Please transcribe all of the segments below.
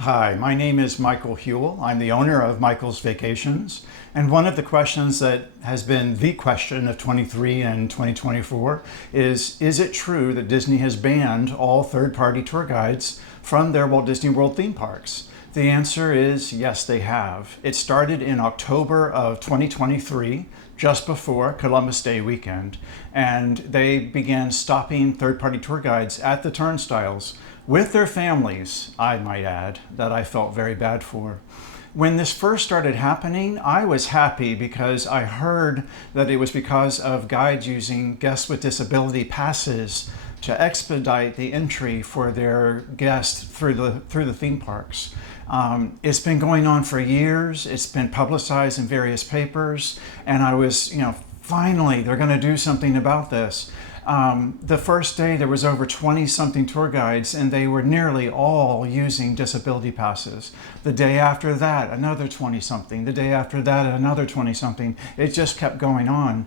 Hi, my name is Michael Hewell. I'm the owner of Michael's Vacations. And one of the questions that has been the question of 23 and 2024 is it true that Disney has banned all third-party tour guides from their Walt Disney World theme parks? The answer is yes, they have. It started in October of 2023, just before Columbus Day weekend, and they began stopping third-party tour guides at the turnstiles with their families, I might add, that I felt very bad for. When this first started happening, I was happy because I heard that it was because of guides using guests with disability passes to expedite the entry for their guests through the theme parks. It's been going on for years. It's been publicized in various papers, and I was, finally, they're going to do something about this. The first day there was over 20-something tour guides, and they were nearly all using disability passes. The day after that, another 20-something. The day after that, another 20-something. It just kept going on.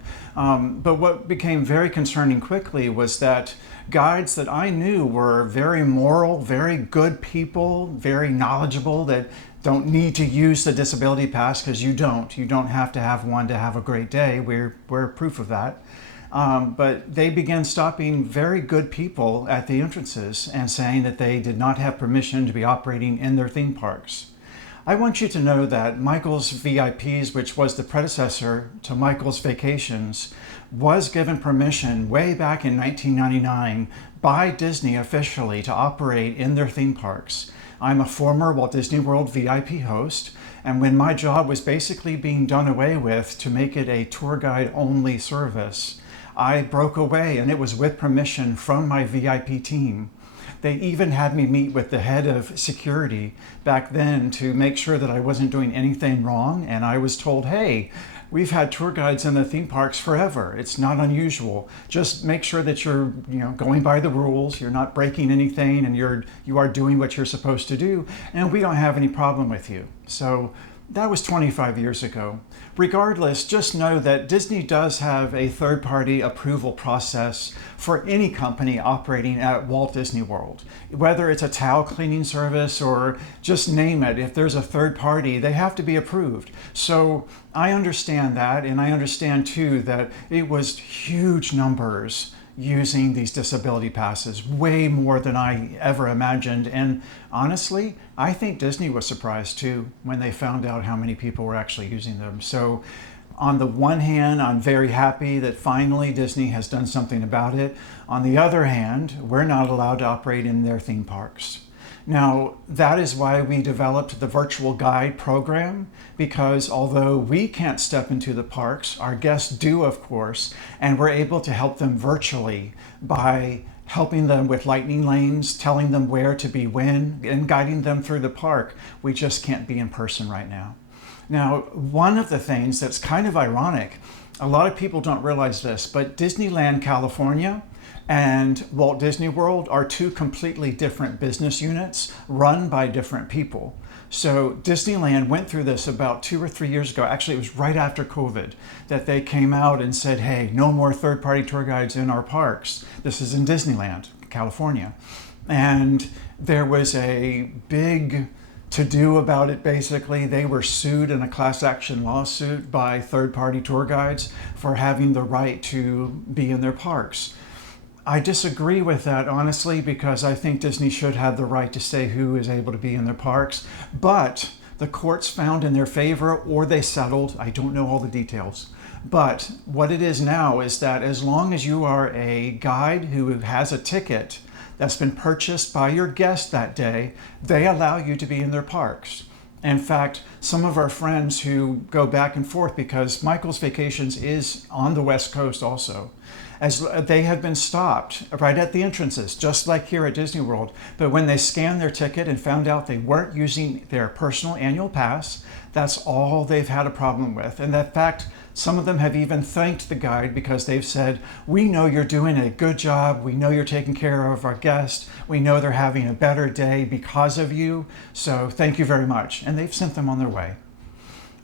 But what became very concerning quickly was that guides that I knew were very moral, very good people, very knowledgeable, that don't need to use the disability pass, because you don't. You don't have to have one to have a great day. We're proof of that. But they began stopping very good people at the entrances and saying that they did not have permission to be operating in their theme parks. I want you to know that Michael's VIPs, which was the predecessor to Michael's Vacations, was given permission way back in 1999 by Disney officially to operate in their theme parks. I'm a former Walt Disney World VIP host, and when my job was basically being done away with to make it a tour guide only service, I broke away, and it was with permission from my VIP team. They even had me meet with the head of security back then to make sure that I wasn't doing anything wrong, and I was told, hey, we've had tour guides in the theme parks forever. It's not unusual. Just make sure that you're going by the rules, you're not breaking anything, and you are doing what you're supposed to do, and we don't have any problem with you. So that was 25 years ago. Regardless, just know that Disney does have a third-party approval process for any company operating at Walt Disney World. Whether it's a towel cleaning service or just name it, if there's a third party, they have to be approved. So I understand that, and I understand too that it was huge numbers using these disability passes, way more than I ever imagined. And honestly, I think Disney was surprised too when they found out how many people were actually using them. So on the one hand, I'm very happy that finally Disney has done something about it. On the other hand, we're not allowed to operate in their theme parks. Now, that is why we developed the virtual guide program, because although we can't step into the parks, our guests do, of course, and we're able to help them virtually by helping them with lightning lanes, telling them where to be when, and guiding them through the park. We just can't be in person right now. Now, one of the things that's kind of ironic, a lot of people don't realize this, but Disneyland California and Walt Disney World are two completely different business units run by different people. So Disneyland went through this about 2 or 3 years ago. Actually, it was right after COVID that they came out and said, hey, no more third-party tour guides in our parks. This is in Disneyland, California. And there was a big to-do about it, basically. They were sued in a class action lawsuit by third-party tour guides for having the right to be in their parks. I disagree with that, honestly, because I think Disney should have the right to say who is able to be in their parks. But the courts found in their favor, or they settled. I don't know all the details. But what it is now is that as long as you are a guide who has a ticket that's been purchased by your guest that day, they allow you to be in their parks. In fact, some of our friends who go back and forth, because Michael's Vacations is on the West Coast also, as they have been stopped right at the entrances, just like here at Disney World. But when they scanned their ticket and found out they weren't using their personal annual pass, that's all they've had a problem with. And in fact, some of them have even thanked the guide because they've said, we know you're doing a good job. We know you're taking care of our guests. We know they're having a better day because of you. So thank you very much. And they've sent them on their way.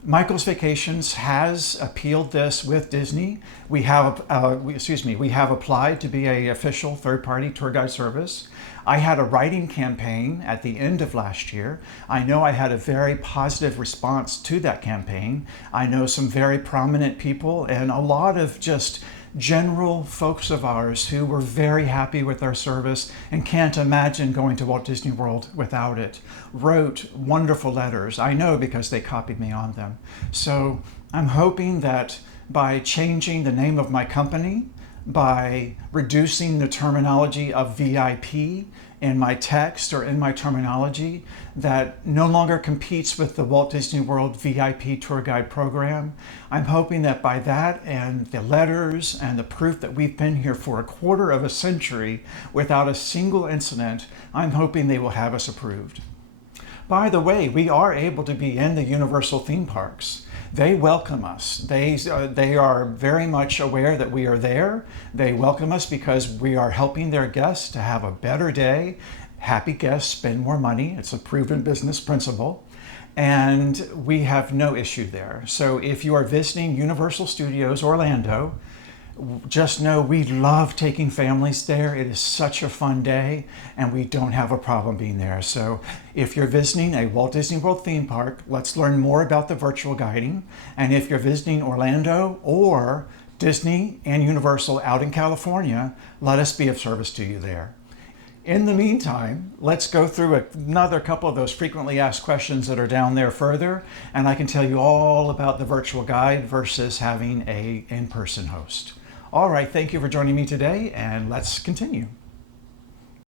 Michael's Vacations has appealed this with Disney. We have applied to be an official third-party tour guide service. I had a writing campaign at the end of last year. I know I had a very positive response to that campaign. I know some very prominent people and a lot of just general folks of ours who were very happy with our service and can't imagine going to Walt Disney World without it, wrote wonderful letters. I know because they copied me on them. So I'm hoping that by changing the name of my company, by reducing the terminology of VIP in my text or in my terminology that no longer competes with the Walt Disney World VIP tour guide program. I'm hoping that by that and the letters and the proof that we've been here for a quarter of a century without a single incident, I'm hoping they will have us approved. By the way, we are able to be in the Universal theme parks. They welcome us. They are very much aware that we are there. They welcome us because we are helping their guests to have a better day. Happy guests spend more money. It's a proven business principle. And we have no issue there. So if you are visiting Universal Studios Orlando, just know we love taking families there. It is such a fun day and we don't have a problem being there. So if you're visiting a Walt Disney World theme park, let's learn more about the virtual guiding. And if you're visiting Orlando or Disney and Universal out in California, let us be of service to you there. In the meantime, let's go through another couple of those frequently asked questions that are down there further, and I can tell you all about the virtual guide versus having an in-person host. All right, thank you for joining me today, and let's continue.